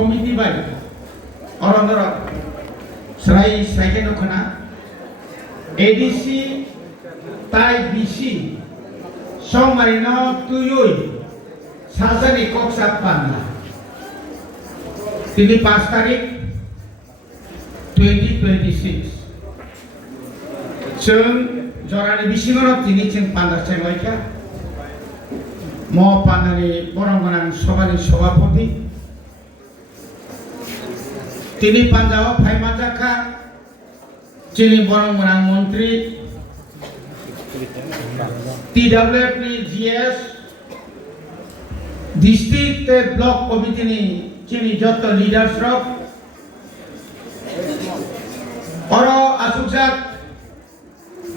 committee by Orondora Srai Sakenokana ADC Tai BC Song Marino Tuyui Sasani Koksapana Tini 5 tarik 2026 Chung Jorani Bisingono Tini Ching Pandar Cenglaika Mo Pandari Boronggonan Sobani Sobapoti Tini Panjawa Paimajaka Chini Boronggonan Montri TWF GS District Block Committee ni Chini Joto Leaders Rock Oro Asukjak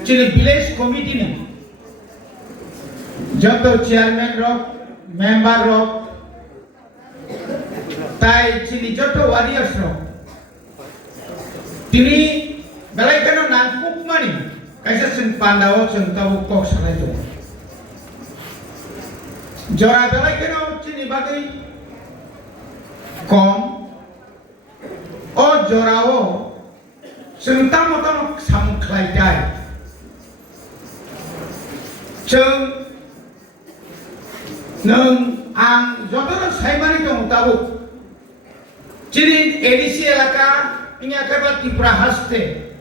Chini Village Committee ni Joto Chairman Rock Member Rock Tai Chini Joto Warriors Rock Tini Balai Kano Nangkuk Mani Kaisa Sing Pandawa Sing Tawu Kok Salajo Jora Balai Kano Chini Bagai Kom O Jorao Sing Tamu Sam Klaidai Chung Nung Ang Jodoh Saimani Tong Tawu Chini ADC Elaka Ini akabat Iprahaste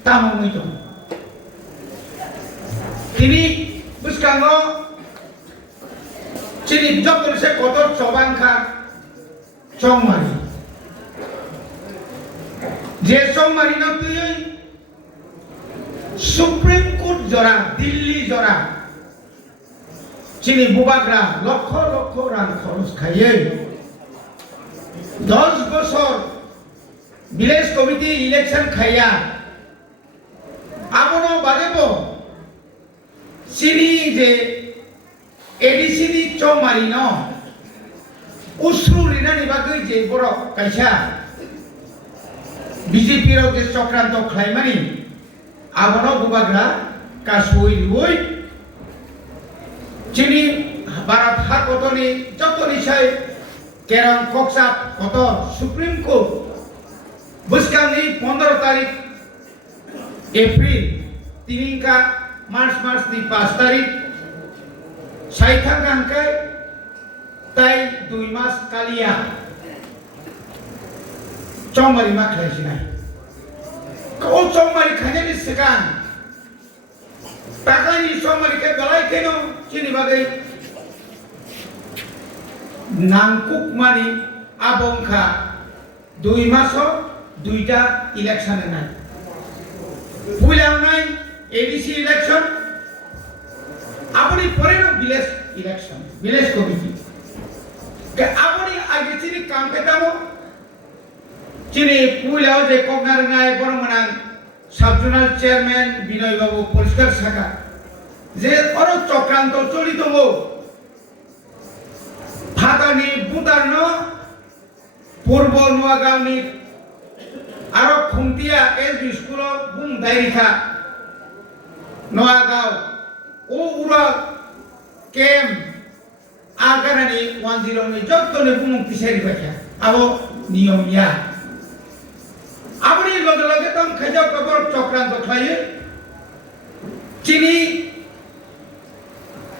Tamu itu Ini Buskango Chini Jodoh Se Kotor Sobangka Chongmari Je Chongmari no tuyui Supreme Court Jora Delhi Jora Chini Bubagra Lokho Ran Khorus Khaye 10 বছর Village Committee election Khaya Abono Badebo Chini Je ADC di Chongmari no Usru Rina Nibagai Je Borok Kaisa BJP Rok Chokranto Khlaimani Abono Bubagra Kasui Lui Chini Barat Hakotoni Jotoni Sai Kerang Koksap Kotor Supreme Court Buskang ni 15 tarik April Tiningka March di 5 tarik Saithang Angkai Tai 2 mas Kalia Chongmari Maklai Sinai Kau Chongmari Khanyani Sekan Takani Chongmari ke Balai Keno Chini Bagai Nangkuk Mani Abongka 2 maso 2টা election নাই পুইলাম নাই ADC election আপনি পরে না village election village committee কে আপনি আগে চিনি কাম পেতামো চিনি পুইলাও যে কগনার নাই বরমনাং সাবজোনাল চেয়ারম্যান বিনয় বাবু পরিষ্কার শাখা যে অর চক্রান্ত চলিতম ফাতানি বুতারন পূর্ব নোয়াগাঁওনি Aro Khuntia SB School Bung Dairika Noagao Ura Kem Agarani 10 ni Jotto ni Bung Tiseri Bacha Abo Niyom Ya Abri Lodologe Tam Khajau Kabor Chokranto Khaye Chini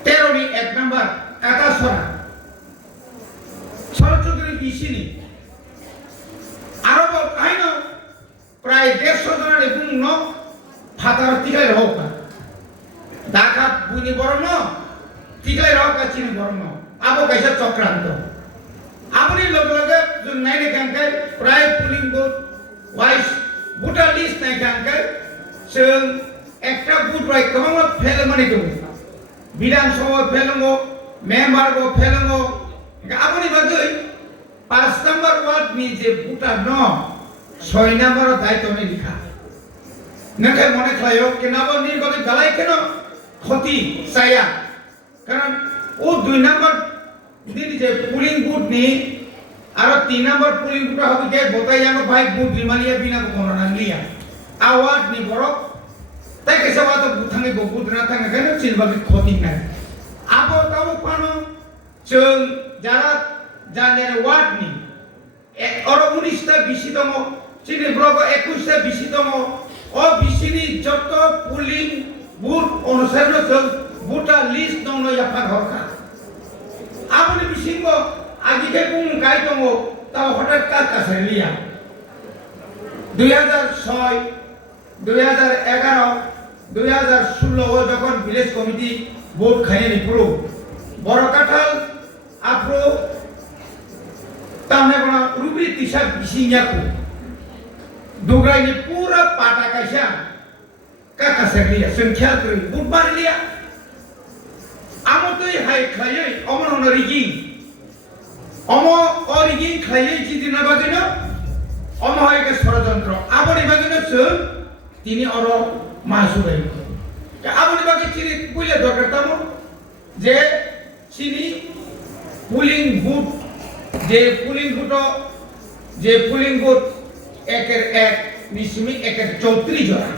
Teroni 1 number Katasora Sarchodri Isini Aro Aino প্রায় 150 জনের এবং ন ফাতার তিগাই রহকা ঢাকা বুনি বরণ তিগাই রহকা চিনি বরণ আবো কাইসা চক্রান্ত আপনি লগে লগে নাইনে কাঙ্কাই প্রায় polling booth wise voter list নাই কাঙ্কাই जों একটা বুথ প্রায় কম ফেলে মানে দেব বিধানসভা ফেলঙ্গো মেম্বার গো ফেলঙ্গো আপনি বাগৈ 5 নম্বর ওয়ার্ড নি যে ভোটার ন 6 নম্বর দায়িত্ব নে লিখা নাকে মনে খায়ো কেনাব নির্বাচন গালাই কেন ক্ষতি চায়া কারণ ও 2 নম্বর দিন যে পুলিং বুথ নি আর 3 নম্বর পুলিং বুথ হবে যে গোটাই জানো ভাই বুথ রিমালিয়া বিনা গণনা লিয়া আওয়াজ নি বড় তাই কেসে বাতো বুথাঙ্গে বুথ না থাঙ্গে কেন চিলবাকে ক্ষতি নাই আবো তাও পানো जों যারা জানেন ওয়ার্ড নি 19টা বিশিতম চিনি ব্লক 21টা বিশিতম ও বিশিনি যত পুলিং বুথ অনুসারে বুথা লিস্ট দङ याफा ঘরকা আপনি বিশিঙ্গ আগিকে বুং গাই দङ তাও হঠাৎ কাছে লিয়া 2006 2011 2016 যখন ভিলেজ কমিটি ভোট খাইয়ে নিপুরো বড় কাঠাল আপ্রো তামনে বড় রুবি তিসা বিশিঙ্গাকু দুগ্রাইনি পুরা পাটা কাইসা কাকা সেকলিয়া সংখ্যাল করি বুধবার লিয়া আমতই হাই খাইয়ে অমন অনরিগি অম অরিগি খাইয়ে জিদিনা বাগিনো অম হাইকে ষড়যন্ত্র আবনি বাগিনো তিনি অর মাসুরাই আবনি বাকি চিনি বুঝলে দরকার তামো যে চিনি পুলিং বুথ যে পুলিং বুথ একের 1 একের 34 জোড়া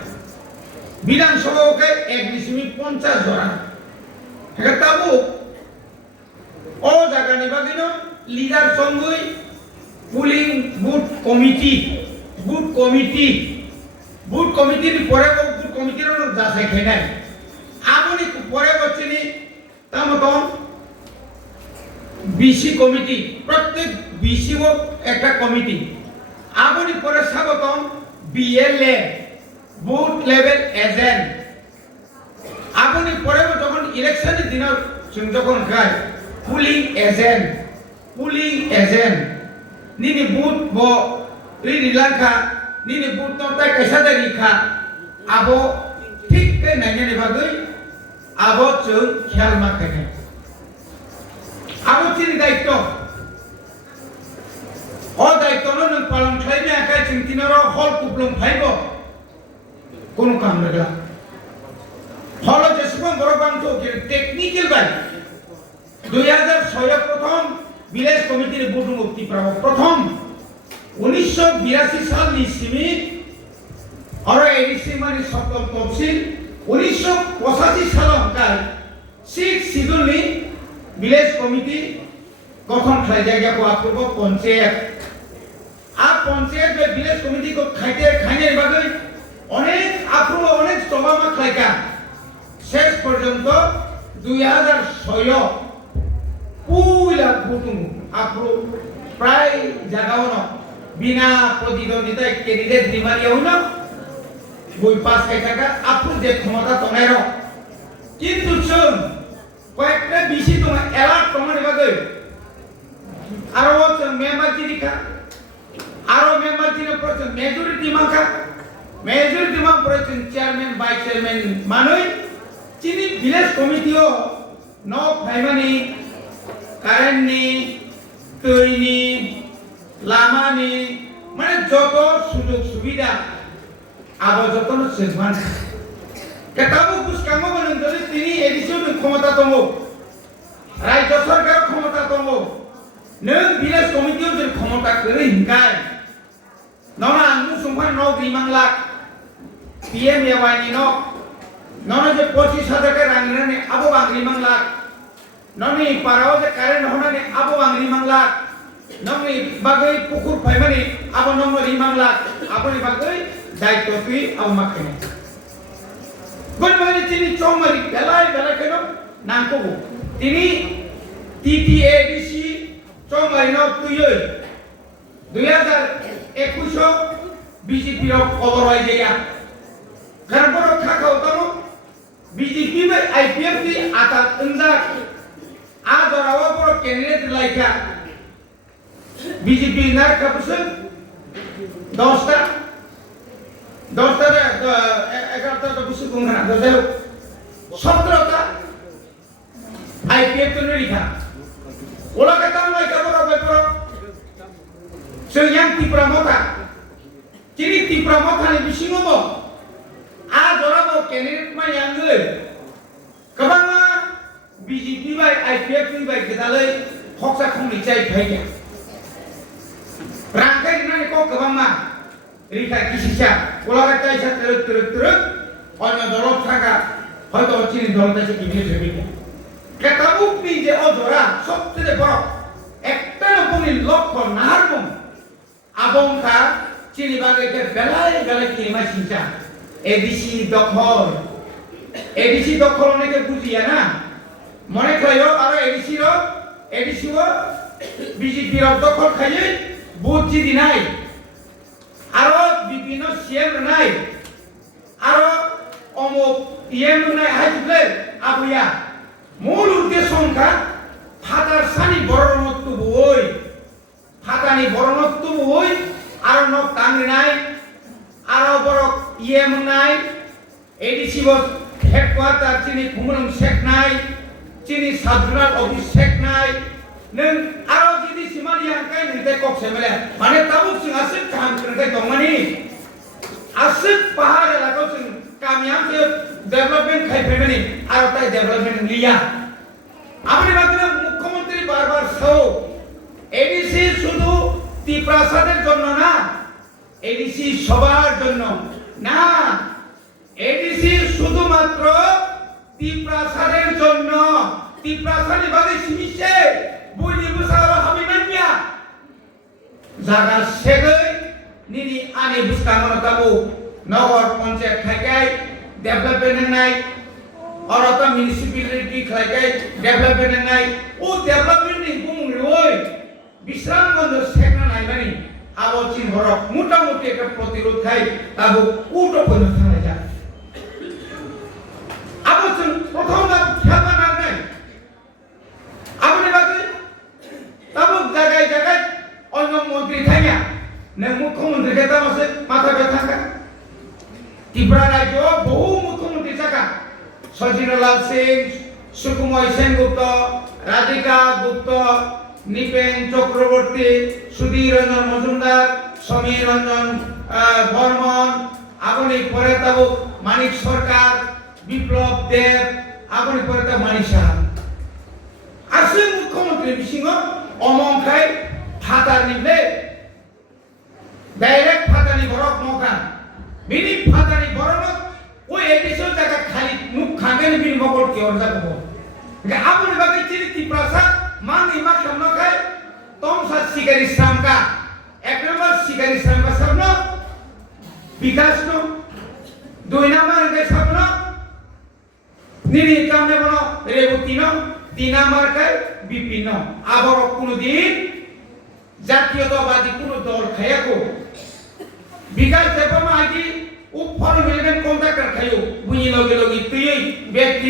বিধানসভাকে 1.50 জোড়া এটা তাবো ও জায়গা নিবাগিন লিডার সঙ্গই পুলিং বুথ কমিটির পরে বুথ কমিটির যাচাই খাই নাই আপনি পরে বচ্চিনি তামতন বিসি কমিটি প্রত্যেক বিসি একটা কমিটি আপনি পরে স্বাগতম বিএলএ বুথ লেভেল এজেন্ট আপনি পরে যখন ইলেকশনের দিন যখন খায় পুলিং এজেন্ট নিনি বুথ ব রিলাখা নিনি বুথ নটা কেসাদা রিখা আবো ঠিক কে নাইনে বাগৈ আবো চৌ খেয়াল মাখানে আবো চিনি দায়িত্ব ও দায়িত্ব নন পালন খাইবে আকাই চিন্তিনর হল কুপলম খাইব কোন কাম লাগলা হল যেসব বড় বান্ত টেকনিক্যাল বাই 2006 প্রথম ভিলেজ কমিটির বুট মুক্তি প্রাপ্ত প্রথম 1982 সাল নিসিমি আর এডিসি মানে সপ্তম তফসিল 1985 সাল অঙ্কার 6 শিডিউলনি ভিলেজ কমিটি গঠন খাই জায়গা কো আপূর্ব পঞ্চায়েত আর পঞ্চায়েত বে ভিলেজ কমিটি কো খাইনে বাগে অনেক আপূর্ব অনেক সভামা খাইকা শেষ পর্যন্ত 2006 পুইলা বুটুম আপূর্ব প্রায় জায়গাও না বিনা প্রতিদ্বন্দ্বিতায় ক্যান্ডিডেট নিমারিয়া হইল বই পাস খাই থাকা আপূর্ব যে ক্ষমতা তনাইর কিন্তু চল কয়েকটা বিশি তোমার অ্যালার্ট তোমার বাগে আরো মেম্বার জিরিকা আরো মেম্বার জিরে প্রয়োজন মেজরিটি মান প্রয়োজন চেয়ারম্যান ভাইস চেয়ারম্যান মানুষ চিনি ভিলেজ কমিটিও ন ফাইমানি কারেন্ট নি তৈনি লামানি মানে যত সুযোগ সুবিধা আবার যত সেজমান কেতাবো পুষ্কামো বলেন যদি তিনি এডিশন ক্ষমতা দङ রাজ্য সরকার ক্ষমতা দङ নों ভিলেজ কমিটিও যে ক্ষমতা করে হিংকায় ননা আনু সংখ্যা 9 লাখ পিএম এওয়াইনি ননা যে 25,000 টাকা রাংরানে আবো 3 লাখ ননি পারাও যে কারেন্ট হনানে আবো 3 লাখ ননি বাগৈ পুকুর ফাইমানি আবো 3 লাখ আপনি বাগৈ দায়িত্ব তুই আও মাখেনে গলমানি তিনি চৌমারি বেলায় কেন নামকো তিনি টিটিএডিসি চৌমারি ন তুই 2021 বিজেপি অবরয় দেয়া কারণ বড় খাখাও তানো বিজেপি বে আইপিএফ দি আতা ইনজা আ দরাও বড় ক্যান্ডিডেট লাইকা বিজেপি নার কাপসে 10টা 11টা তো বুঝি কোন না 17টা আইপিএফ তো লিখা ওলা কথা নাই কাবর বড় সেয়াং টিপ্রামতা চিনি টিপ্রামতা ni bisingobo a dorabo candidate ma yangle kabama BJP bai IPF bai kedalai hoksa khongni chai phaiga rangkai nani ko kabama rika kisisa ola kata isa teruk onyo dorop thaka hoyto chini dolta se kibile sebiga ketabuk ni je odora sobtheke boro একটা রকমের লক্ষ্য নাহারবম abongka chini bagai ke belai kini cinta edisi dokol ne ke buziya na mone khayo aro edisi wo BJP dokol khaye buji dinai aro bibino CM nai aro omo IM nai hajble abuya mul uddesho ka ফাতার Sunny বড়নত্ব বই ফাতানি বড়নত্ব বই আর knock তাঙ্গি নাই আর বড় EM নাই ADC বস headquarter চিনি খুমুলং শেখ নাই চিনি সাবজুনাল office Sheikh নাই নং আর যদি সিমানি হাঙ্কাই নিতে কক সেমেলে মানে তাবুক সিং আসিক কাম করতে দমানি আসিক পাহাড় এলাকা সিং কামিয়াম সে ডেভেলপমেন্ট খাইফেমেনি আর তাই ডেভেলপমেন্ট লিয়া আপনি বাদে মুখ্যমন্ত্রী বারবার সও এডিসি শুধু টিপ্রাসাদের জন্য না এডিসি সবার জন্য না এডিসি শুধুমাত্র টিপ্রাসাদের জন্য টিপ্রাসাদি বাদে সিমিছে বুঝি বুঝাবা হাবি মানিয়া জায়গা সেগৈ নিনি আনি বুঝকামনা তাবু নগর পঞ্চায়েত খাইগাই ডেভেলপমেন্ট নাই Orang municipality kelakai development nai, development ni bung loi, bisram kondo sekna nai mani, abo chin horok, muta muti ke protirut kai, tabu uto kondo thana ja. Abo chin prothom na khaba na nai, abo ni bagai, tabu jagai, onyo montri thanya, ne mukhyamantri keta mase matha betha ka, Tripura rajyo bohu mukhyamantri jaka. Sajinalal Singh, Sukumoy Sengupta, Radhika Gupta, Nipen Chakraborty, Sudhir Ranjan Majumdar, Samir Ranjan Burman, Aboni Poretabu, Manik Sarkar, Biplab Dev, Aboni Poretabu Manik Shah. Asli Mukhyamantri bisingo omong khai phatar nible, direct phatani borok moka, bini phatani borok ওই addition জায়গা খালি মুখ খাঙ্গেন বিন মকল কি অর্জা কব গা আপনি বাকি চিনি টিপ্রাসা মানি মা সামনে খাই তম সা সিগারি সামকা এক নম্বর সিগারি সামকা সামনে বিকাশ নো দুই নম্বর গে সামনে নিনি কামনে বনো রেবতী নো তিন নম্বর খাই বিপিন আবার কোনদিন জাতীয়তাবাদী কোন দল খায়াকো বিকাশ দেবমা আজি উপর মিলবেন কন্ট্রাক্টর খাইও বুঝি লগে তুই ব্যক্তি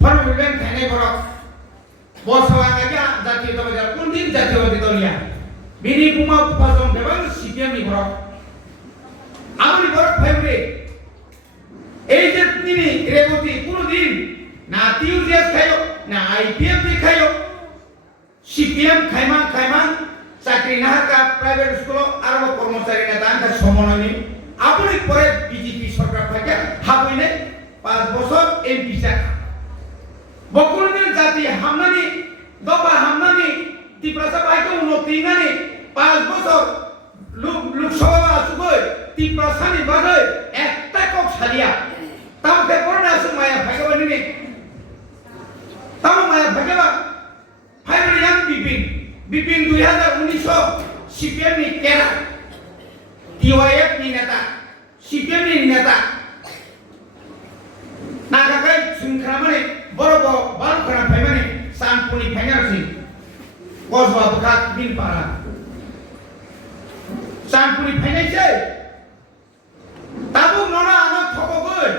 ফর মিলবেন খাইনে বড় বসওয়া গিয়া জাতীয়তাবাদী কোন দিন জাতীয়তাবাদী দলিয়া বিনি পুমা উপাসন দেবান সিপিএম নি বড় আমি বড় ফেভারিট এই যে তিনি রেবতী কোন দিন না টিউজিএস খাইও না আইপিএফ দি খাইও সিপিএম খাইমান চাকরি না কা প্রাইভেট স্কুল আর কর্মচারী নেতা আনকা সমন্বয় নি আপনি পরে বিজেপি সরকার থেকে হাবইনে 5 বছর এমপি চাকা বকুলদের জাতি হামনানি দবা হামনানি ত্রিপুরা বাইকে উন্নতি নানি 5 বছর লোকসভা আসুগই ত্রিপুরা সানি বাদে একটা কক সালিয়া তামকে করনা আসু মায়া ভাগবানি নি তাম মায়া ভাগবা ফাইনাল ইয়াং বিপিন 2019 সিপিএম নি কেরা TYF ni neta, CPM ni neta. Nagakai sungkramane boro baru kena pemane sampuni pengar si. Koswa bekat bin para. Sampuni pengar si. Tabu nona anak thoko gue.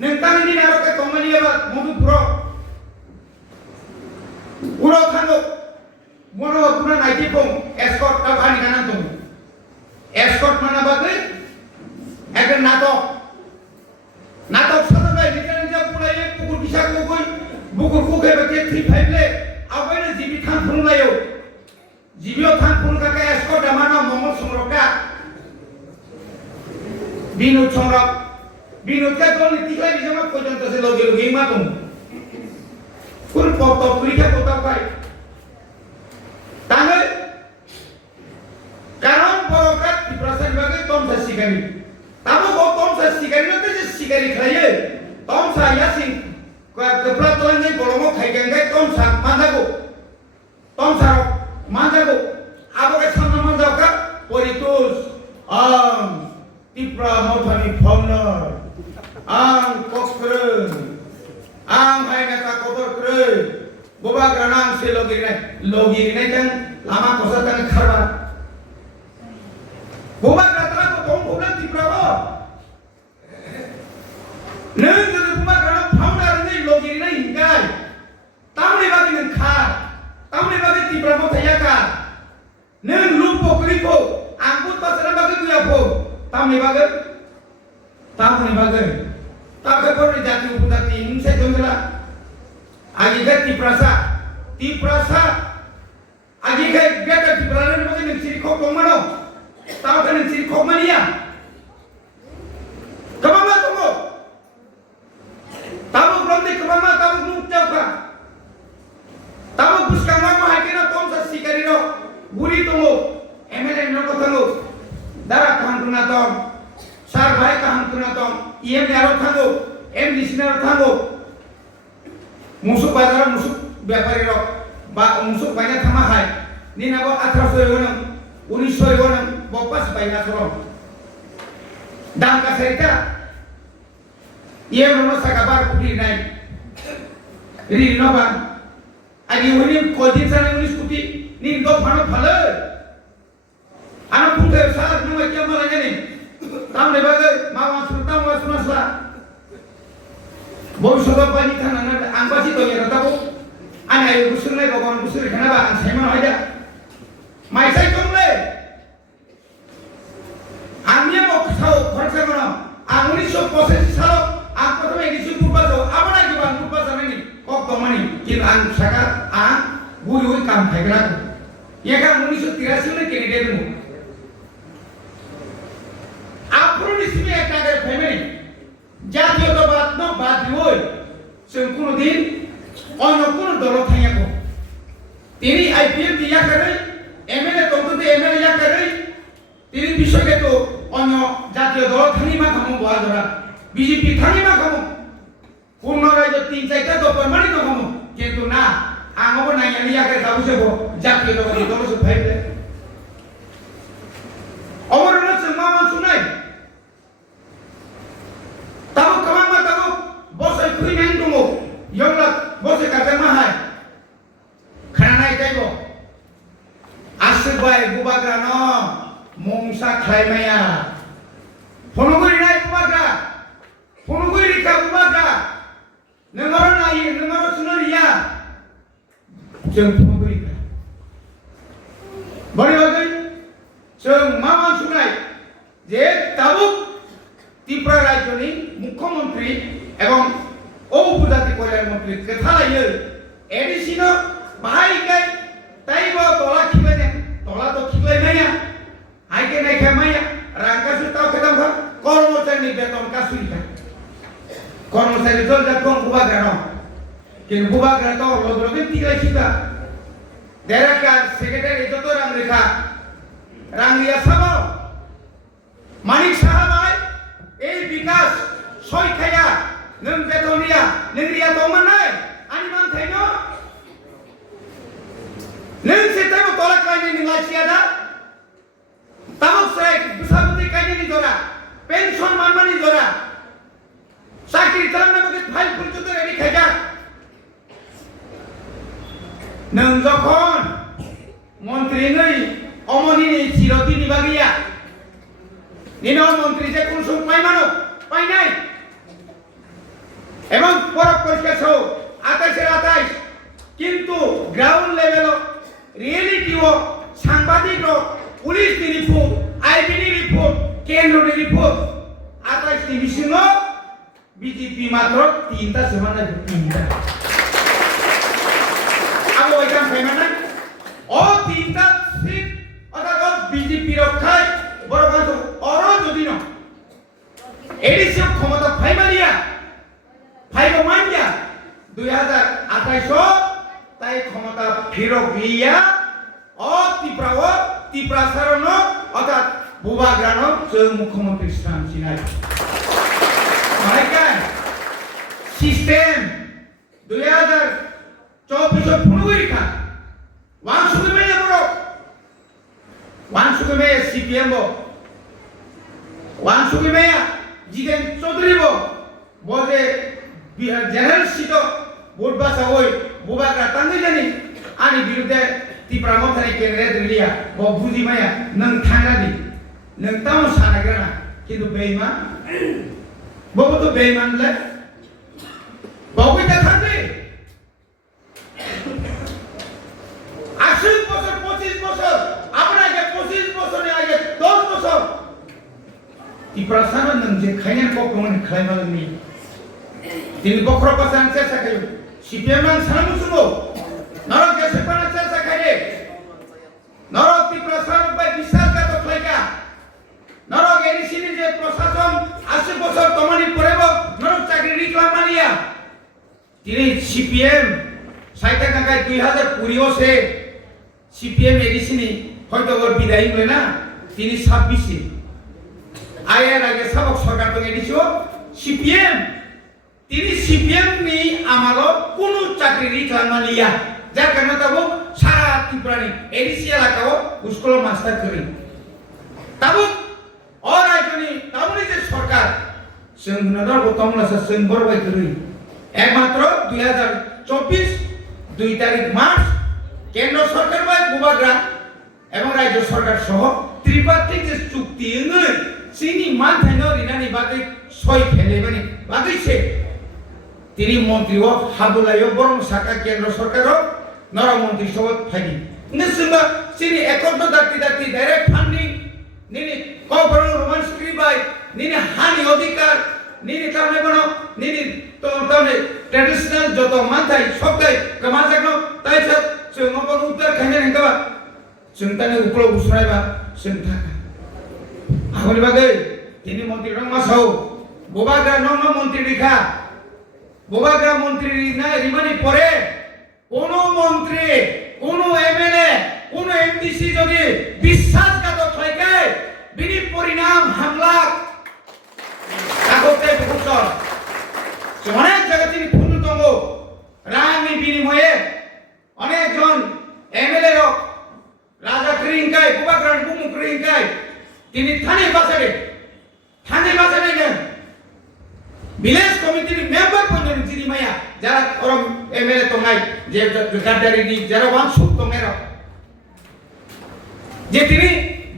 Nentang ini naro ke tomani apa modu pro. Uro kando mono puna naiki pong escort kabani kanan tuh. Escort মানে বাদে একটা নাটক সাজায় নিজে পুরাই পুকুর কিসা কই বুকুর কুকে বেকে 35 লে আবাইলে জিবি থান ফুনলায়ও জিবিও থান ফুন কাকে এসকর্ট আমানো মঙ্গল সংরক্ষা বিনোদ সংরক বিনোদকে দল নীতিলাই নিজমা পর্যন্ত সে লগে মাতুম কোন পত পরীক্ষা কথা পাই তাহলে কারণ বড়কাত ত্রিপুরা বিভাগে তমসা শিকারি তাবো তমসা শিকারি নতে যে শিকারি খাইয়ে তমসা ইয়াসিন কপড়া তোলাঙ্গে বড়মো খাইগাঙ্গে তমসা মানজাগো আবকে সামনা Manza ang Tipra Mautani Founder, ang Kokren, ang Hainata Kotor Kre, Boba Granang se logirine jang lama kosa tang kharba. Boba Granang ko tong bulan Tipra ko. Neng jadi Boba Granang Founder ni logirine hinggai. Tamne bagi neng khar, tamne bagi Tipra mo thayaka. Neng lupo kripo, angkut pasara bagi kuyapo. Tamne bagi tak kepada jati uputati ini saya jongela. Agigat Tiprasa, agigat biar Tiprasa ni bagi nengsi kau komano, tahu kan nengsi kau mania. Kemana tunggu? Tahu belum deh kemana tahu muncul kah? Tahu buskan nama hakina tom sasikari lo, buri tunggu, MLA nol tunggu, darah kahan tunatom, sar baik kahan tunatom. Ia nyarot tanggo, listener tanggo. Musuh bazar musuh व्यापारी रो मुसुक बायना थामा हाय नि नाबो 1800 1900 वापस बायना सरो दाम का सरिता ये मनो सकाबार कुटी नाय रि नोबा आदि वनि कोदिन साने 19 कुटी नि दो फानो फाले आना फुंगे सार नुवा क्या माला ने ताम ने बागे मावा सुरता वा सुनासला भविष्य पानी थाना आंबासी तो ये रताबो ana ayo busur lagi bawa busur kenapa saya mana aja mai saya cumle amnya mau tahu khorsa mana anguni so proses salo aku tuh ini sih lupa tuh apa lagi bang lupa sama ini kok kemana kita ang sakar bui kam thailand ya kan 1983 में Canada में आपरो निस्मी एक अगर family जातीय तो बात हुई संपूर्ण दिन और नकुल दलों थाया को तेरी आईपीएल दिया कर रही एमएलए तो एमएलए या कर रही तेरी विश्व के तो अन्य जातीय दलों थानी मां खामो बाहर जरा बीजेपी थानी मां खामो पूर्ण राज्य 3-4 तो परमानेंट तो खामो किंतु ना आंगो ना या कर ताऊ से वो जातीय दलों से फाइट ले और उन्होंने सम्मान सुनाई ताऊ कमांग में ताऊ बॉस एक कोई नहीं तुमो योगला बॉस एक करते में है खाना एक क्या वो आशिक भाई बुबाग्रा ना मोंसा खाई में या फोनुगुरी नहीं बुबाग्रा फोनुगुरी का बुबाग्रा नंगरो नहीं नंगरो सुनरिया जंग फोनुगुरी का बड़ी बात है जंग मामा सुनाई जे ताबुक त्रिपुरा राज्य नी मुख्यमंत्री एवं उपजाति कल्याण मंत्री कथा लायो एडिसिनो बाहाय गय ताइबो तोला खिबाय तोला तो खिलाय माया आइके नाय खामाया रांका सुताव खदाम खा कर्मचारी बेतन का सुइता कर्मचारी तो जखन बुबाग्रा न कि बुबाग्रा तो लोगों तिगाय खिता देराका सेक्रेटारी तो रां रेखा रांगिया साबो मानिक साहाबाय ए विकास सय खाया नों बेतनिया नोंरिया दंमोन नै आनि मान थाइनो नों सेटाबो तला कायनि लासिया दा ताबो साय बुसाबुति कायनि जरा पेन्सन मानमानि जरा साख्रि खालामनायबो फाइल फुलजुत रेडि खायजा नों जखन मन्त्री नै अमनिनि चिरतिनि बागिया निनो मन्त्री जे कोन सम पाइमानो पाइनाय एवं परक परिष्कार सो 28 किंतु ग्राउंड लेवल रियलिटी वो सांबादिक रो पुलिस की रिपोर्ट आईबी की रिपोर्ट केंद्र की रिपोर्ट 28 डिविजन नो बीजेपी मात्र 3 ता समान है अब वो काम फेमना और 3 ता सीट अगर बीजेपी रखाय बरोबर तो और जो दिन एडिशन क्षमता फाइमालिया फाइव मानिया 2028 ताई क्षमता फिरक लिया और तिप्रा सारनो अर्थात बुबाग्रानो जों मुख्यमंत्री स्थान सिनाय माइका सिस्टेम 2024 फुनुगुरी का वांसुगमे बरो वांसुगमे सीपीएम बो ওয়ানসুকি মেয়া জিতেন চৌধুরী বলে জেনারেল সিট ভোট বাসা ওই বুবাগ্রা তাঙ্গি জানি আনি বিরুদ্ধে ত্রিপুরা মথায় কেন্দ্রে দিলিয়া বুঝি মায়া নং থাঙ্গাদি নং তাও সানাগ্রানা কিন্তু বেইমান ববু তো বেইমান লে ববুইটা থাকবে 80 বছর 25 বছর আপনাকে 25 বছরে আগে 10 বছর ত্রিপুরা সারা নং যে খাইনের কখন খাইমালনি তিনি বখরা পাসান চেষ্টা খাই সিপিএম নাং সানামুসুমো নরক গেছে পানা চেষ্টা খাইলে নরক ত্রিপুরা সারা বাই বিশ্বাসঘাতক লাইকা নরক এডিসিনি যে প্রশাসন 80 বছর কমানি পড়েব নরক চাকরি রিক্লাম মানিয়া তিনি সিপিএম সাইতা কাকায় 2020 সে সিপিএম এডিসিনি হয়তো ওর বিদায় হলে না তিনি 26 আয়ের আগে সবক সরকার তো এডিসিও সিপিএম তিনি সিপিএম নি আমালো কোনো চাকরি রিক্লাম মানিয়া যার কারণে তাবো সারা ত্রিপুরানি এডিসি এলাকাও স্কুল মাস্টার করি তাবো और आइकनी तामुनी जे सरकार संघनदर गौतमलासा संघबरबाय करी एकमात्र 2024 2 तारिख मार्च केंद्र सरकार बाय बुबाग्रा एवं राज्य सरकार सह त्रिपाक्षिक जे चुक्ति एङै सिनि मानथायनो रिनानि बागै सय फेलेबानि बागै से तिनि मन्त्रि ओ हाबुलायो बरं साका केंद्र सरकार नर मन्त्रि सभा फाइनि नसुंगा सिनि एकर्द दाक्ति दाक्ति डाइरेक्ट फंडिंग निनि कॉर्पोरेट रोमान स्क्रिप्ट बाय निनि हानि अधिकार निनि तामने बनो निनि तमने ट्रेडिशनल जो तो मानथाय सबकाय कमाजाकनो ताइसा जों अपन उत्तर खायने नंगबा जों ताने उक्ल उसरायबा जों थाका आगोनि बागै तिनि मन्त्रि रं मासाव बुबाग्रा नंग मन्त्रि रिखा बुबाग्रा मन्त्रि रिना रिमानि परे कोनो मन्त्रि कोनो एमएलए কোনো এমডিসি যদি বিশ্বাসঘাতক হয় বিনি পরিণাম হামলা কাগজে বুঝছর অনেক জায়গা তিনি পূর্ণতম রানি বিনিময়ে অনেকজন এমএলএ রক রাজা ক্রিংকাই বুবাগ্রান বুমু ক্রিংকাই তিনি থানে বাসারে না ভিলেজ কমিটির মেম্বার পর্যন্ত যিনি মায়া যারা ওরম এমএলএ তো নাই যে গাদ্দারি নি যারা ওয়ানসুক তো মেরা যে তিনি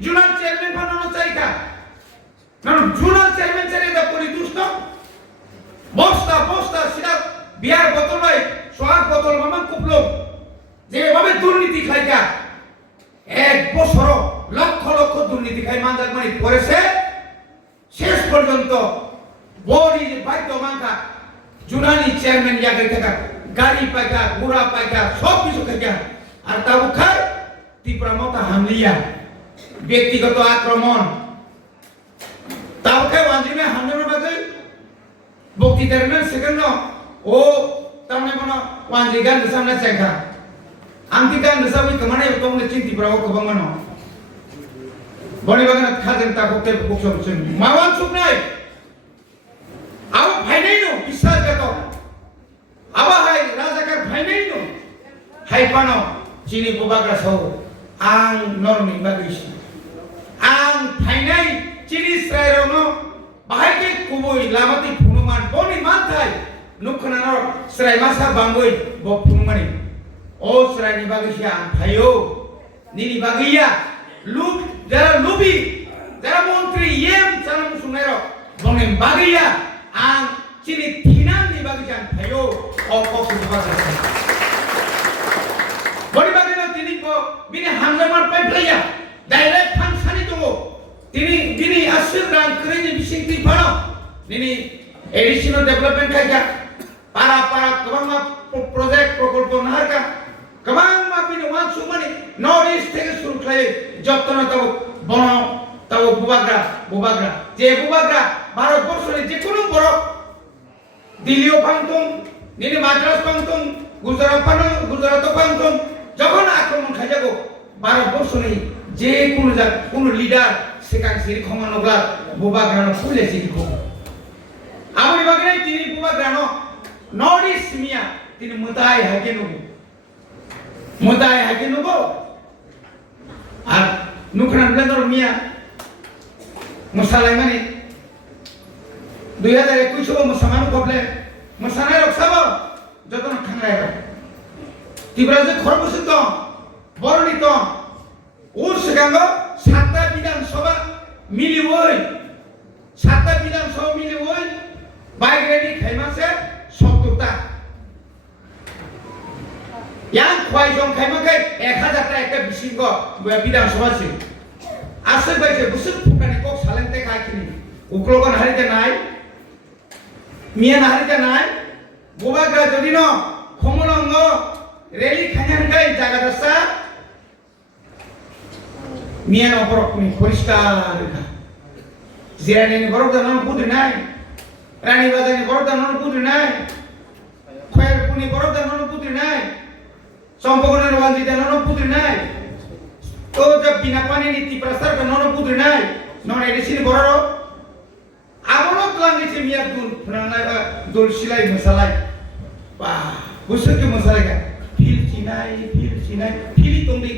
জুনাল চেয়ারম্যান বানানো চাইকা কারণ জুনাল চেয়ারম্যান চাইলে দা পরিদুষ্ট বস্তা সিধা বিয়ার বোতল নাই সোয়ার বোতল মামা কুপলো যেভাবে দুর্নীতি খাইকা এক বছর লক্ষ লক্ষ দুর্নীতি খাই মানদার মানে করেছে শেষ পর্যন্ত বডি বাধ্য মানকা জুনালি চেয়ারম্যান ইয়াকে থাকা গাড়ি পাইকা ঘোড়া পাইকা সব কিছু খাইকা আর তাও খায় ত্রিপুরা মতো হামলিয়া ব্যক্তিগত আক্রমণ তাওকে ওয়ানজিমে হামলার বাদে বক্তৃতার না সেকেন্ড ও তামনে মনে ওয়ানজি গান সামনে চাইকা আমতি গান সাবি কমানে তোমনে চিন্তি প্রাও কবঙ্গনো বনি বাগান খাজেন তা বক্তে বকসম শুন মাওয়ান সুপ নাই আও ভাই নাই নো বিশ্বাসঘাত আবা হাই রাজাকার ভাই নাই নো হাই পানো চিনি বুবাগ্রা সহ आं नरमि बागैसि आं फाइनाय चिनि स्रायरावनो बाहायके कुबुय लामाति फुनुमान बनि मानथाय नुखनानो स्रायमासा बांगै ब फुनुमानि ओ स्रायनि बागैसि आं फायो निनि बागैया लुब जारा लुबि जारा मन्त्रि एम चालम सुनायरो बनि बागैया आं चिनि थिनानि बागैसि आं फायो ओ कखु बागैसि बनि बागै बिनि हामलामार पाइप्लाया डाइरेक्ट फांसानि दङ तिनि बिनि आसिर रां क्रेनि बिसिंति फानो निनि एडिशनल डेभलपमेन्ट खायगा पारा गोबां प्रजेक्ट प्रकल्प नाहारगा गोबां बिनि वानसु माने नर्थ इस्ट থেকে শুরু খায় যত্ন তাও বন তাও বুবাগ্রা যে বুবাগ্রা ভারতবর্ষের যে কোনো বড় দিল্লিও ফাংতম নিনি মাদ্রাজ ফাংতম গুজরাট ফাংতম যখন আক্রমণ খাই যাব ভারতবর্ষের যে কোনো লিডার সেখান সিরি ক্ষমা বুবাগ্রানো ফুলে সিরি ক্ষমা আমি বাগরে তিনি বুবাগ্রানো নর্থ ইস্ট মিয়া তিনি মুতাই হাকে নব আর নুখরান ব্লেন্ডর মিয়া মশালাই মানে 2021 mosaman koble mosanai roksabo joton khangai ro tibra je khorbusi to boroni to ur segango satta bidan sabha miliwoi satta bidan sabha miliwoi bike ready khaimase 70 ta yang khwai jong khaimakai 1000 ta ekta bisingo bidan sabha si ase baje busuk phukani kok salente khai uklokan harite nai mian harite nai bobagra jodi no khomolongo rally khanyan kai jaga dasa mian oporok ni poriskar ka zirani ni borok danon putri nai rani bazani borok danon putri nai khoyer puni borok danon putri nai sompogona wandi danon putri nai to jab bina pani ni tiprasar danon putri nai non edisi bororo abono tlangi che miya dul silai masalai wah busuk ke masalai ka fil cinai fili tumbi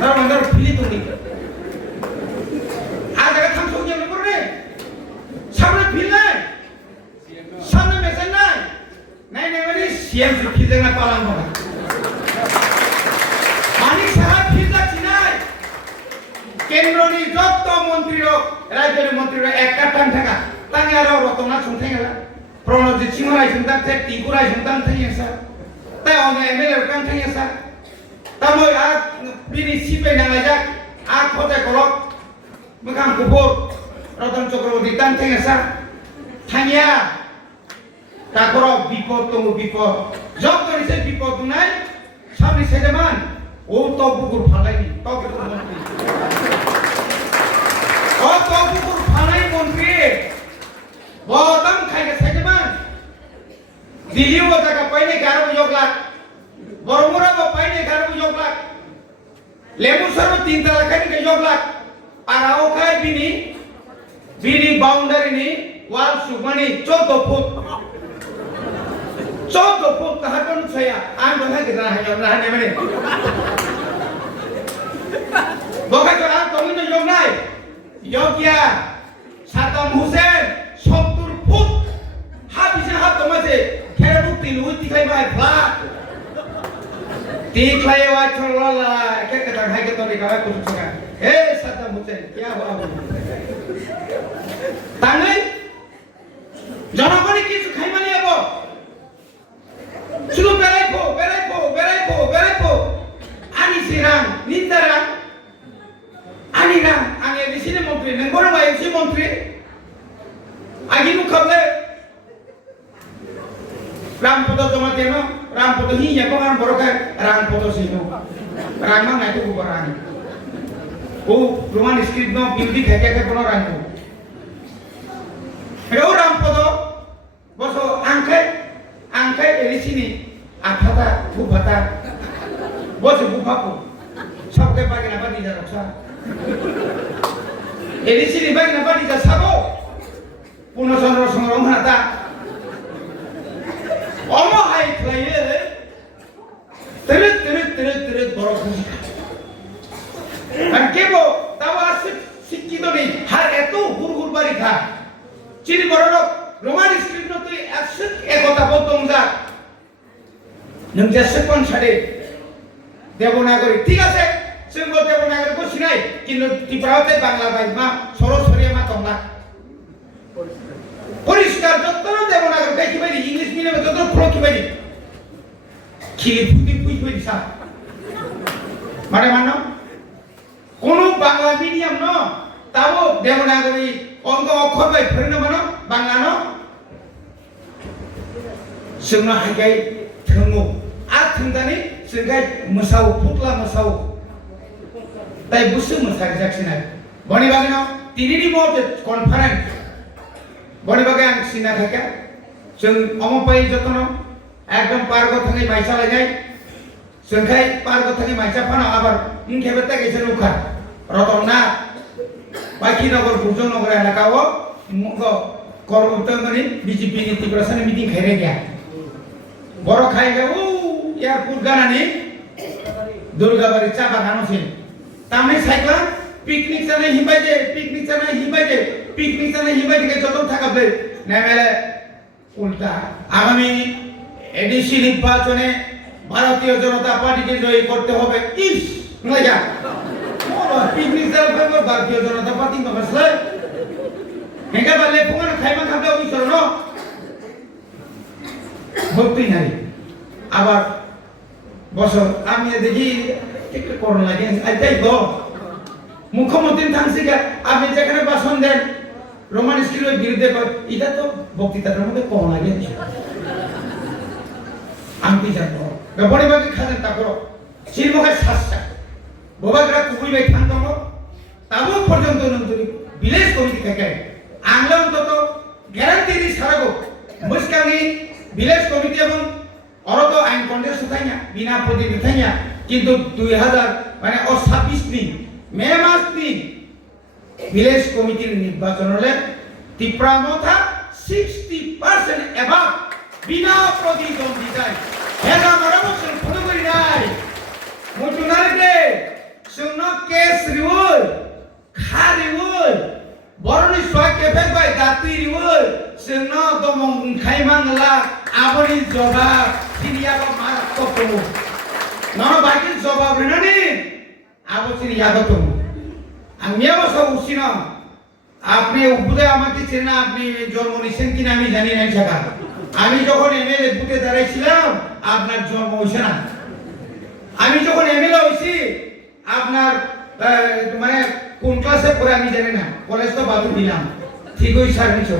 mandar fili tumbi ada ka tham sojya me korre samne fil nai samne mesen nai mani CM se fil na palan hoga mani sahab fil da cinai কেন্দ্রনি যত মন্ত্রী রাজ্যের মন্ত্রী একটা টান থাকা তাঙ্গে আর রতনা সংখ্যা গেল প্রণজিৎ সিংহ রায় সন্তান থেকে টিকু রায় সন্তান থেকে স্যার তাই অনেক এমএলএ কান থেকে স্যার তামই আর বিনি সিপে নাঙ্গা যাক আর খতে কলক মোখাম কুপুর রতন চক্রবর্তী টান থেকে স্যার থাঙ্গিয়া তারপর বিপদ তো বিপদ যত নিছে বিপদ নাই সামনে সেদেমান ও তো বুকুর ফালাইনি তবে তো মন্ত্রী ও তো বুকুর ফালাই মন্ত্রী বদম খাইকে সেদেমান দিল্লিও টাকা পাইনে 11 লাখ বরমুরাও পাইনে 11 লাখ লেবুসরও 3 লাখ খাইকে 1 লাখ আরাও খাই বিনি বাউন্ডারি নি ওয়াল সুমানি 14 ফুট 14 ফুট কাহাটন ছায়া আন বহাই গরা হানে মানে বহাই গরা কমিনো জংনাই ইয়োগিয়া সাদাম হোসেন 70 ফুট হাবিসে হাত তোমাছে খেরবু তিলু তিখাই বাই ফ্লাট তিখাই ওয়া চললা কে কে হাই কে তরি গায় কুছ ছাগা হে সাদাম হোসেন কিয়া হুয়া তানে জনগণে কিছু খাইমানি আবো শুধু বেড়াইবো ani sirang nindarang ani rang ani disini mantri nengoro ba MC mantri agi mukhable ram poto tomateno ram poto hinya ko kan boroka rang poto sino rang mang itu bubarani o roman script no beauty khake kono rang ko ero ram poto boso angkai di sini aphata bupata bose bupapo sabke pagi na bani jaroksa di sini bagi na bani ja sabo puno sonro songrong hata omo hai klaye teret borok musika আর কেবো তাও আছে শিক্ষিত নেই আর এত হুড়হুড় বাড়ি খা চিনি বড় Roman script তুই একতা বলতম যা নংজা সেকন ছাড়ে দেবনাগরী ঠিক আছে সিংহ দেবনাগরী কো সিনাই কিন্তু ত্রিপুরাতে বাংলা বাইমা সরসরিয়া মা তোমরা পরিষ্কার যত দেবনাগরী কাই কি বাইরি ইংলিশ মিডিয়ামে যত ফ্লো কি বাইরি খিলি ফুটি ফুই সা মানে মানো কোন বাংলা মিডিয়াম ন তাও দেবনাগরী অঙ্ক অক্ষর বাই ফরেন মানো বাংলা ন जोंना हायगाय थोंगो आ थोंदानि जोंगाय मोसाव फुटला मोसाव ताइ बुसु मोसारि जाखिना बनि बागेनो तिनिनि मते कनफारेन्स बनि बागे आं सिना थाका जों अमपाय जतन एकदम पारगो थाङै माइसा लागाय जोंखाय पारगो थाङै माइसा फाना आबार इनखेबेता गेसे लुखा रतनना बाकी नगर गुजन नगर एलाकाओ मुगो करमतंगनि बीजेपी नि तिब्रासानि मिटिं खायरे गया बरो खायगा उ एयारपोर्ट गानानि दुर्गाबारि चा बागानोसिम तामने साइक्ला पिकनिक जानाय हिबायजे পিকনিক জানে হিমা দিকে যত থাকাবে নেমেলে উল্টা আগামী এডিসি নির্বাচনে ভারতীয় জনতা পার্টিকে জয়ী করতে হবে ইস নয়া পিকনিক জানে ভারতীয় জনতা পার্টি মাসলে হেঙ্গা বালে পুঙ্গান খাইমা খাবে অবিসর ন ভক্তি নাই আবার বছর আমি দেখি একটু করোনা লাগে আইতাই গো মুখ্যমন্ত্রী থাকছিকা আপনি যেখানে ভাষণ দেন রোমান স্কুলের বিরুদ্ধে এটা তো বক্তৃতার মধ্যে কম লাগে আমি জানবো বড়িবাগে খাজেন তারপর শিলমোখে শাসা বোবাগরা কুকুই বাই থাকতো তাবো পর্যন্ত নন্তরি ভিলেজ কমিটি থেকে আংলা অন্তত গ্যারান্টি দি সারাগো মুসকানি ভিলেজ কমিটি এবং অরত আইন কন্টেস্ট থাইনা বিনা প্রতিনিধি থাইনা কিন্তু 2000 মানে 26 নি মে মাস নি ভিলেজ কমিটির নির্বাচন হলে তীব্রামতা 60% এবাব বিনা প্রতিদ্বন্দ্বিতায় হেগা মারাবসন ফলো করি নাই মুজুনারে সুন্ন কেস রিউল খারিউল বরনি সোয়াকে ফেকবাই দাতি রিউল সুন্ন দমং খাইমাংলা আবনি জবাব সিরিয়াবা মারাত্মক নন বাকি জবাব রেনানি আবসিনি ইয়াদতম আমি অবশ্য উঠছি না আপনি উপদে আমাকে চেনা আপনি জন্ম নিয়েছেন কিনা আমি জানি না সেটা আমি যখন এমএলএ বুথে দাঁড়াইছিলাম আপনার জন্ম হয়েছে না আমি যখন এমএলএ হয়েছি আপনার মানে কোন ক্লাসে পড়ে আমি জানি না কলেজ তো বাদ দিলাম ঠিক ওই সার্ভিস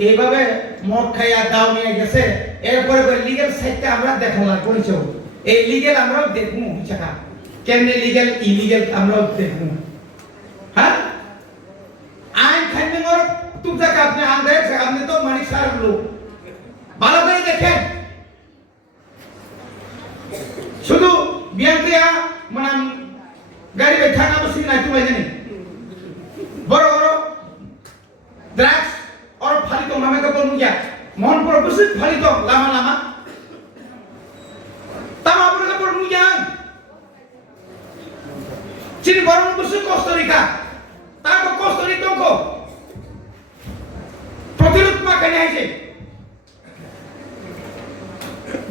এইভাবে মদ খাইয়া দাও নিয়ে গেছে এরপরে লিগেল সাইডটা আমরা দেখালা করেছ এই লিগেল আমরাও দেখবো সেটা কেমনি লিগেল ইলিগেল আমরাও দেখবো হ্যাঁ আইন খাইনে মোর তুমসা আপনি আন দেখ আপনি তো মানিক সার লোক ভালো করে দেখেন শুধু বিয়ান্তিয়া মানে গাড়ি বেঠানা বসি নাই তুমি জানি বড় বড় ড্রাগস और ফালিত নামে কে বলুন যা মন প্রবেশিত ফালিত লামা লামা তামা আপনাকে বলুন যান চিনি বরং বসে কস্তরিকা তারপর কস্তরিকা কো প্রতিরোধ মাখানে আইছে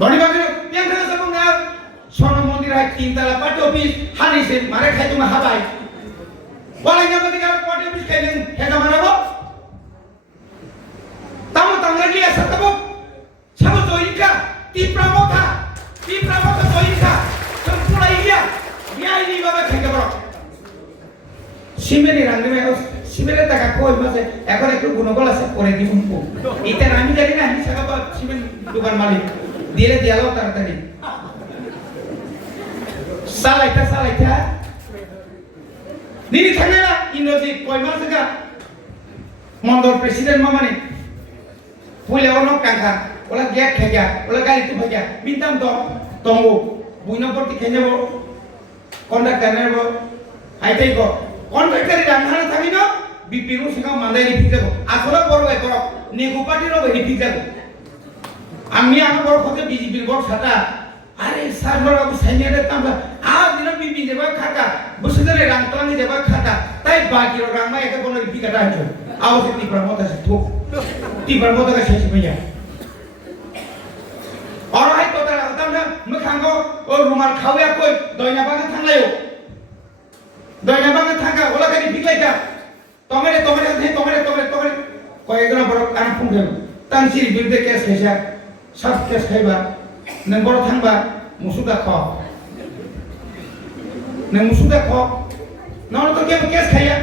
বড়িবাগের পেঙ্গা সবঙ্গা স্বর্ণ মন্দির হয় তিনতলা পার্টি অফিস হানিছে মারে খাই তুমি হাবাই বলাই না বলি আর পার্টি অফিস খাইলেন হেগা মারাবো তামো তাঙ্গা লিয়া সাতাবো সাবো জয়িকা তীব্রামতা জয়িকা সম্পূর্ণ ইয়া বিআইনি ভাবে খাইতে পারো সিমেনি রাঙ্গিমে সিমেনের টাকা কই মাসে এখন একটু গুণগল আছে পরে দিবুন কো এটা আমি জানি না আমি সাকাবা সিমেন্ট দোকান মালিক দিলে দিয়ালো তাড়াতাড়ি সালাইতা দিদি থাকে না ইন্দ্রজিৎ কয় মাস থেকে মন্ডল প্রেসিডেন্ট মামানে পুলে অনক কাঙ্খা ওলা গেট খেগা ওলা গাড়ি তু ভাগা বিনতাম তো তঙ্গো বুইনপতি খেঞ্জাব কন্ডাক্টর নেব আইতাই গো কন্ডাক্টরি রান্নারে থাকি না বিপিনু সিংহ মান্দাই রিফিক যাব আসলে বড় ভাই করো নেগু পার্টির ভাই রিফিক যাব আমি আমার বড় খতে বিজেপির বড় সাটা আরে সারবার বাবু সাইনিয়ারে তামলা আ দিন বিপি যাবা খাটা বসে ধরে রাংতলানি যাবা খাটা তাই বাকি রাংমা একে কোন রিফিক কাটা আছে আওয়াজে তীব্র মত আছে তো তীব্র মত আছে শেষ হইয়া আর হাই তো তারা তামনা মুখাঙ্গো ও রুমাল খাওয়া কই দয়না বাগে থাংলায়ো দয়না বাগে থাকা ওলা গাড়ি ফিকলাইতা তোমারে কয়েকজন বড় কান ফোন দেব তানসির বিরুদ্ধে কেস খাইছা সব কেস খাইবা নং বড় থাংবা মুসুদা খ নং মুসুদা খ নন তো কেস খাইয়া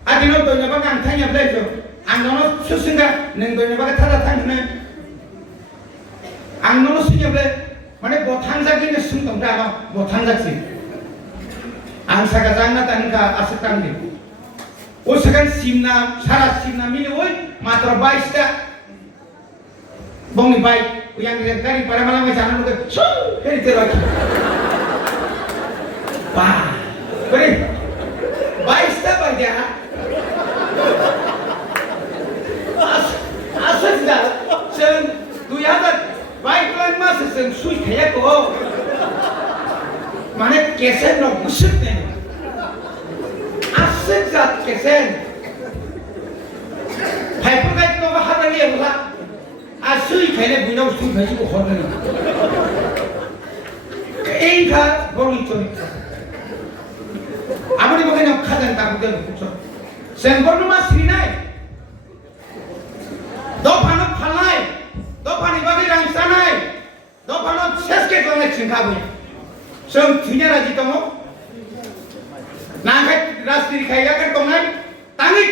আদিনো দয়না বাগে আং থাইয়া বলাইছো আং নন সুসিঙ্গা নং দয়না বাগে থাদা থাংনে আং নন সুইয়াবলে মানে বথাং জাগিনে সুंदों दा বথাং জাগসি आं सागा जांना तानका आसे तांदि ओ सगन सिमना सारा सिमना मिले ओय मात्र 22 टा बंगनि बाइक yang गाड़ी para malam में जाना लोग छो हेरी तेरा वाह करे 22 टा बाइक या आसे दा sen 2000 बाइक लाइन में sen सुई खाया को माने कैसे न घुसते हैं आसे जात कैसे फाइफोर गायनो हाबानि एबला आसै खायले बुइनाव सुइ खायसिखौ हरनो এইটা বড় চরিত্র আপনি বলেন খাজান তাবুদের বুঝছো সেনবর্ণ মা শ্রীনাই দফানো ফালাই দফানি বাগে রাংসানাই দফানো শেষকে তোমরা চিন্তাবো সব থিনারা জিতম না খাই রাজনীতি খাইয়া কে তোমরা তাঙ্গি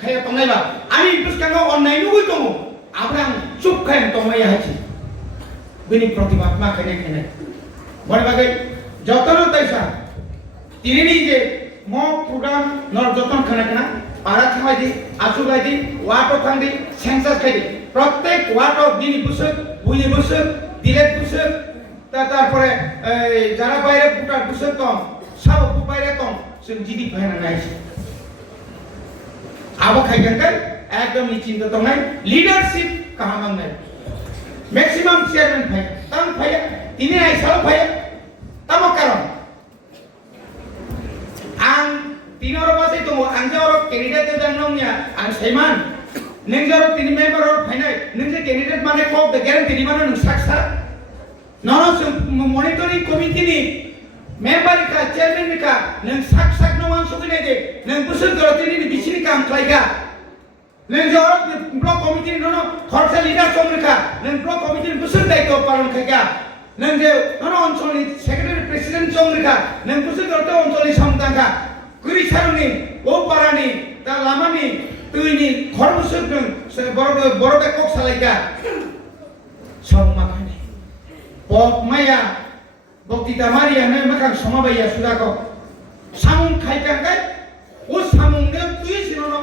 খাইয়া তোমরা বা আমি পুষ্কাঙ্গ অন্যায় নুই তোম আমরা চুপ খাই তোমরা আছি বিনি প্রতিবাদ মা খাইনে খাইনে বড় বাগে যতন তাইসা তিনি যে ম প্রোগ্রাম নর যতন খানা খানা পাড়া থামাই দি আসু গাই দি ওয়াটো থাং দি সেন্সাস খাই দি প্রত্যেক ওয়াটো দিন বুসুক বুঝি বুসুক দিলে বুসুক তারপরে যারা বাইরে পুটার বুসুক কম সব বাইরে কম সে জিডি ফাইনা নাইছে আবো খাইগেন কাই একদম নিশ্চিন্ত তো নাই লিডারশিপ কাহামান নাই ম্যাক্সিমাম চেয়ারম্যান ফাই তাম ফাই তিনি আইসাল ফাই তাম কারণ आं तीनों बासे तो आंजोर कैंडिडेट जानोंया आं सैमान नोंजोर तीन मेंबर फाइनाय नोंजे कैंडिडेट माने को द ग्यारंटी माने नों साक्सा ननो मॉनिटरिंग कमिटी नि मेंबर का चेयरमैन का नों साक नो आं सगने दे नों बुसुर गरतिनि नि बिसिनि काम खालायगा नोंजोर ब्लक कमिटी ननो खरसा लिडार समरेखा नों ब्लक कमिटी बुसुर दायित्व पालन खायगा नों जे ननो अनसलनि सेक्रेटारि प्रेसिडेंट समरेखा नों बुसुर गरते अनसलनि समदांगा गुरिसारनि ओ पारानि दा लामानि तैनि खरबुसुर नों बरबे कक सालायगा सममाखानि बक माया बक्तिता मारिया नै मखां समाबाया सुदाको सामुं खायगांगाय ओ सामुंनो तुइ सिननो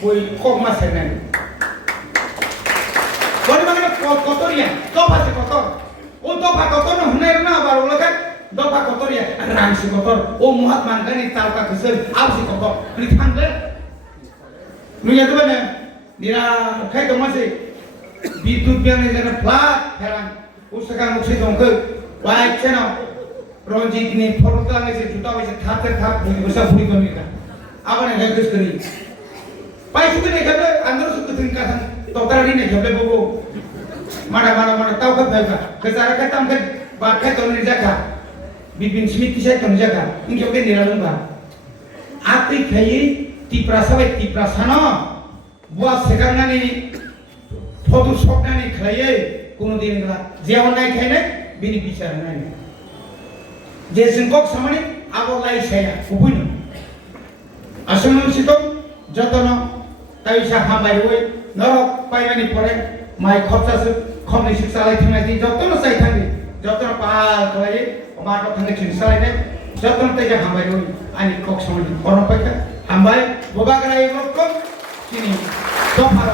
कोई कक मासेनाय बरमाने कतरिया दफासे कतर ओ दफा कतर होनाय ना बारलगा दफा कतरिया रांसि कतर ओ महात्मा गांधी तालका खसर आवसि कतर नि थांले नुया दबने निरा खाय दमासे बिद्युत बियाने जने फ्लाट फेरां उसका मुखसे दंखो वाइट चेना रंजित नि फरतला ने से जुटा से थाते थाप बुसा बुरी कमिका आबने हेगस करी पाइसुके ने खबे अंदर सुक तिनका तोतारी ने खबे बबो माडा ताव का फेगा केसारा का तम के बात का तो निर्जाका बिपिन स्मिथ की से तम जाका इनके के निरालंगा आती खाई तिप्रा सबै तिप्रा सानो बुआ सेगांनानि फदु सकनानि खायै কোনো দিন গলা যেমন নাই খাইনে বিনি বিচার নাই যে সংকক সামনে আগলাই ছায়া উবুইন আসনসিত যতন তাইসা হামাই ওই নরক পাইমানি পরে মাই খরচাসে খমনি শিক্ষালাই থানাই দি যতন চাই থাকি যতন পাল কলাই মাটো থাকি শিক্ষালাই যতন তাইজা হামাই ওই আনি কক সামনে অনপাইকা হামাই ববাগরাই রকম তিনি দফার